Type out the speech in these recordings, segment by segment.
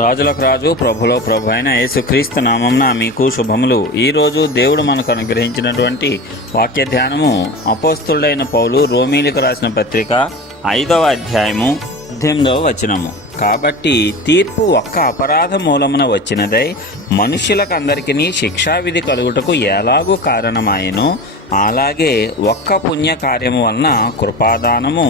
రాజులకు రాజు ప్రభులో ప్రభు అయిన యేసుక్రీస్తు నామంన మీకు శుభములు. ఈరోజు దేవుడు మనకు అనుగ్రహించినటువంటి వాక్య ధ్యానము అపోస్తులుడైన పౌలు రోమీలకు రాసిన పత్రిక 5వ అధ్యాయము 18వ వచనము. కాబట్టి తీర్పు ఒక్క అపరాధ మూలమున వచ్చినదై మనుష్యులకందరికీ శిక్షావిధి కలుగుటకు ఎలాగూ కారణమాయెనో, అలాగే ఒక్క పుణ్య కార్యము వలన కృపాదానము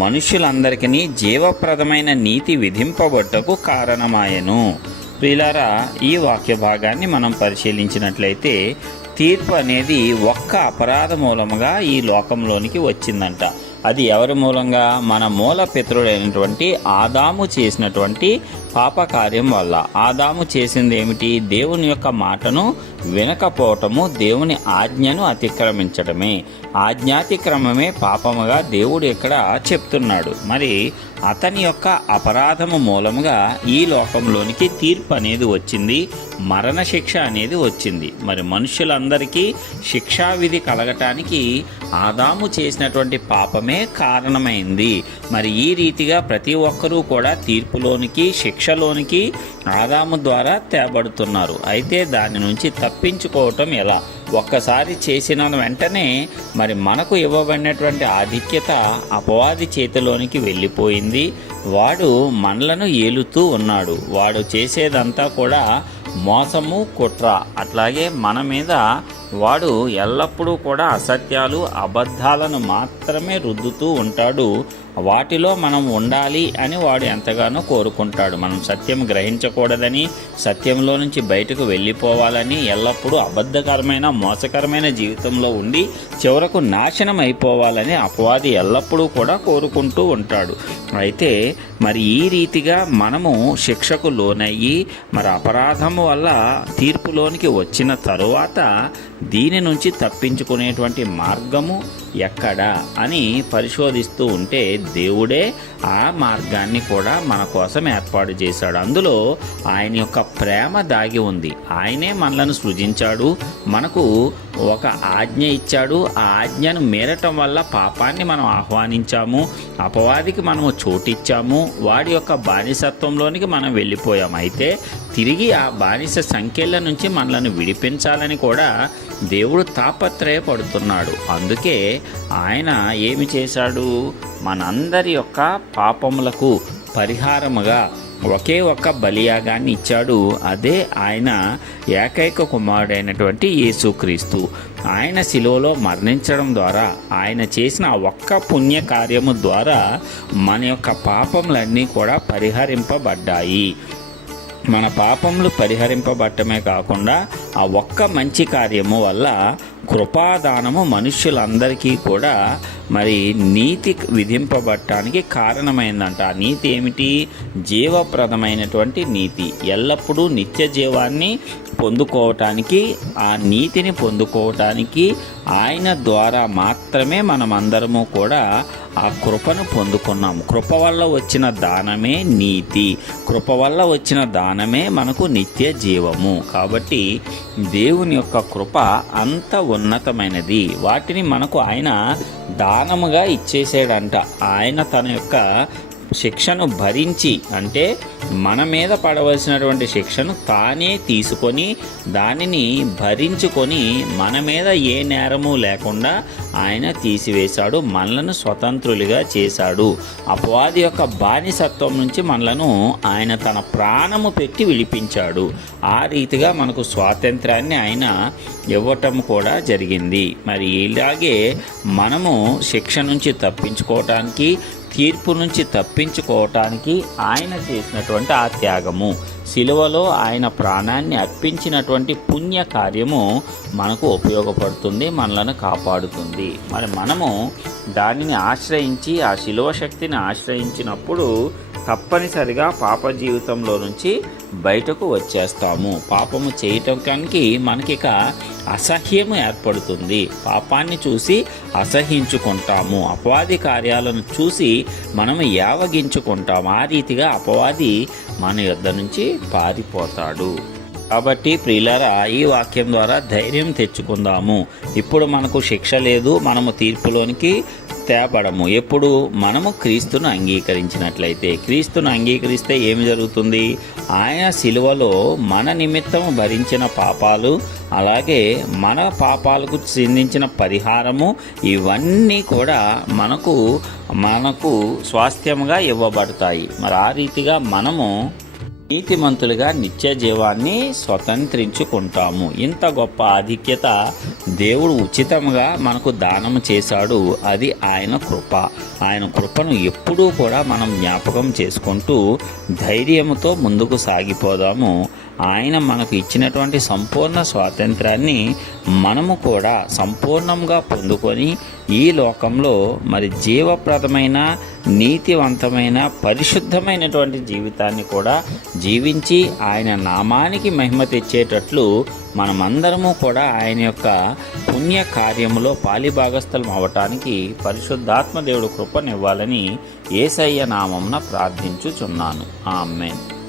మనుష్యులందరికీ జీవప్రదమైన నీతి విధింపబట్టకు కారణమాయెను. ప్రియులారా, ఈ వాక్య భాగాన్ని మనం పరిశీలించినట్లయితే తీర్పు అనేది ఒక్క అపరాధ మూలముగా ఈ లోకంలోనికి వచ్చిందంట. అది ఎవరి మూలంగా? మన మూల పితరుడైనటువంటి ఆదాము చేసినటువంటి పాపకార్యం వల్ల. ఆదాము చేసింది ఏమిటి? దేవుని యొక్క మాటను వినకపోవటము, దేవుని ఆజ్ఞను అతిక్రమించడమే. ఆజ్ఞాతిక్రమమే పాపముగా దేవుడు ఇక్కడ చెప్తున్నాడు. మరి అతని యొక్క అపరాధము మూలముగా ఈ లోకంలోనికి తీర్పు అనేది వచ్చింది, మరణశిక్ష అనేది వచ్చింది. మరి మనుషులందరికీ శిక్షావిధి కలగటానికి ఆదాము చేసినటువంటి పాపమే కారణమైంది. మరి ఈ రీతిగా ప్రతి ఒక్కరూ కూడా తీర్పులోనికి, శిక్షలోనికి ఆదాము ద్వారా తేబడుతున్నారు. అయితే దాని నుంచి తప్పించుకోవటం ఎలా? ఒక్కసారి చేసిన వెంటనే మరి మనకు ఇవ్వబడినటువంటి ఆధిక్యత అపవాది చేతిలోనికి వెళ్ళిపోయింది. వాడు మనలను ఏలుతూ ఉన్నాడు. వాడు చేసేదంతా కూడా మోసము, కుట్ర. అట్లాగే మన మీద వాడు ఎల్లప్పుడూ కూడా అసత్యాలు, అబద్ధాలను మాత్రమే రుద్దుతూ ఉంటాడు. వాటిలో మనం ఉండాలి అని వాడు ఎంతగానో కోరుకుంటాడు. మనం సత్యం గ్రహించకూడదని, సత్యంలో నుంచి బయటకు వెళ్ళిపోవాలని, ఎల్లప్పుడూ అబద్ధకరమైన, మోసకరమైన జీవితంలో ఉండి చివరకు నాశనం అయిపోవాలని అపవాది ఎల్లప్పుడూ కూడా కోరుకుంటూ ఉంటాడు. అయితే మరి ఈ రీతిగా మనము శిక్షకు లోనయ్యి మరి అపరాధము వల్ల తీర్పులోనికి వచ్చిన తరువాత దీని నుంచి తప్పించుకునేటువంటి మార్గము ఎక్కడా అని పరిశోధిస్తూ ఉంటే దేవుడే ఆ మార్గాన్ని కూడా మన కోసం ఏర్పాటు చేశాడు. అందులో ఆయన యొక్క ప్రేమ దాగి ఉంది. ఆయనే మనలను సృజించాడు, మనకు ఒక ఆజ్ఞ ఇచ్చాడు. ఆ ఆజ్ఞను మీరటం వల్ల పాపాన్ని మనం ఆహ్వానించాము, అపవాదికి మనము చోటిచ్చాము, వాడి యొక్క బానిసత్వంలోనికి మనం వెళ్ళిపోయాము. అయితే తిరిగి ఆ బానిస సంఖ్యల నుంచి మనలను విడిపించాలని కూడా దేవుడు తాపత్రయపడుతున్నాడు. అందుకే ఆయన ఏమి చేశాడు? మనందరి యొక్క పాపములకు పరిహారముగా ఒకే ఒక్క బలియాగాన్ని ఇచ్చాడు. అదే ఆయన ఏకైక కుమారుడైనటువంటి యేసుక్రీస్తు. ఆయన శిలువలో మరణించడం ద్వారా, ఆయన చేసిన ఒక్క పుణ్య కార్యము ద్వారా మన యొక్క పాపములన్నీ కూడా పరిహరింపబడ్డాయి. మన పాపములు పరిహరింపబడటమే కాకుండా ఆ ఒక్క మంచి కార్యము వల్ల కృపాదానము మనుష్యులందరికీ కూడా మరి నీతి విధింపబడటానికి కారణమైందంట. ఆ నీతి ఏమిటి? జీవప్రదమైనటువంటి నీతి. ఎల్లప్పుడూ నిత్య జీవాన్ని పొందుకోవటానికి, ఆ నీతిని పొందుకోవటానికి ఆయన ద్వారా మాత్రమే మనమందరము కూడా ఆ కృపను పొందుకున్నాము. కృప వల్ల వచ్చిన దానమే నీతి. కృప వల్ల వచ్చిన దానమే మనకు నిత్య జీవము. కాబట్టి దేవుని యొక్క కృప అంత ఉన్నతమైనది. వాటిని మనకు ఆయన దానముగా ఇచ్చేసాడంట. ఆయన తన యొక్క శిక్షను భరించి, అంటే మన మీద పడవలసినటువంటి శిక్షను తానే తీసుకొని దానిని భరించుకొని మన మీద ఏ నేరము లేకుండా ఆయన తీసివేశాడు. మనలను స్వతంత్రులుగా చేశాడు. అపవాది యొక్క బానిసత్వం నుంచి మనలను ఆయన తన ప్రాణము పెట్టి విడిపించాడు. ఆ రీతిగా మనకు స్వాతంత్రాన్ని ఆయన ఇవ్వటం కూడా జరిగింది. మరి ఇలాగే మనము శిక్ష నుంచి తప్పించుకోవటానికి, తీర్పు నుంచి తప్పించుకోవటానికి ఆయన చేసినటువంటి ఆ త్యాగము, శిలువలో ఆయన ప్రాణాన్ని అర్పించినటువంటి పుణ్య కార్యము మనకు ఉపయోగపడుతుంది, మనలను కాపాడుతుంది. మరి మనము దానిని ఆశ్రయించి, ఆ శిలువ శక్తిని ఆశ్రయించినప్పుడు తప్పనిసరిగా పాప జీవితంలో నుంచి బయటకు వచ్చేస్తాము. పాపము చేయటానికి మనకిక అసహ్యము ఏర్పడుతుంది. పాపాన్ని చూసి అసహించుకుంటాము. అపవాది కార్యాలను చూసి మనము యావగించుకుంటాము. ఆ రీతిగా అపవాది మన యొద్ద నుంచి పారిపోతాడు. కాబట్టి ప్రియులారా, ఈ వాక్యం ద్వారా ధైర్యం తెచ్చుకుందాము. ఇప్పుడు మనకు శిక్ష లేదు, మనము తీర్పులోనికి తేపడము. ఎప్పుడు మనము క్రీస్తును అంగీకరించినట్లయితే. క్రీస్తును అంగీకరిస్తే ఏమి జరుగుతుంది? ఆయన శిలువలో మన నిమిత్తం భరించిన పాపాలు, అలాగే మన పాపాలకు చెందించిన పరిహారము, ఇవన్నీ కూడా మనకు స్వాస్థ్యముగా ఇవ్వబడతాయి. మరి ఆ రీతిగా మనము నీతిమంతులుగా నిత్య జీవాన్ని స్వతంత్రించుకుంటాము. ఇంత గొప్ప ఆధిక్యత దేవుడు ఉచితంగా మనకు దానము చేశాడు. అది ఆయన కృప. ఆయన కృపను ఎప్పుడూ కూడా మనం జ్ఞాపకం చేసుకుంటూ ధైర్యంతో ముందుకు సాగిపోదాము. ఆయన మనకు ఇచ్చినటువంటి సంపూర్ణ స్వాతంత్రాన్ని మనము కూడా సంపూర్ణంగా పొందుకొని ఈ లోకంలో మరి జీవప్రదమైన, నీతివంతమైన, పరిశుద్ధమైనటువంటి జీవితాన్ని కూడా జీవించి ఆయన నామానికి మహిమ తెచ్చేటట్లు మనమందరము కూడా ఆయన యొక్క పుణ్య కార్యములో పాలిభాగస్థలం అవటానికి పరిశుద్ధాత్మ దేవుడు కృపనివ్వాలని యేసయ్య నామమున ప్రార్థించుచున్నాను. ఆమేన్.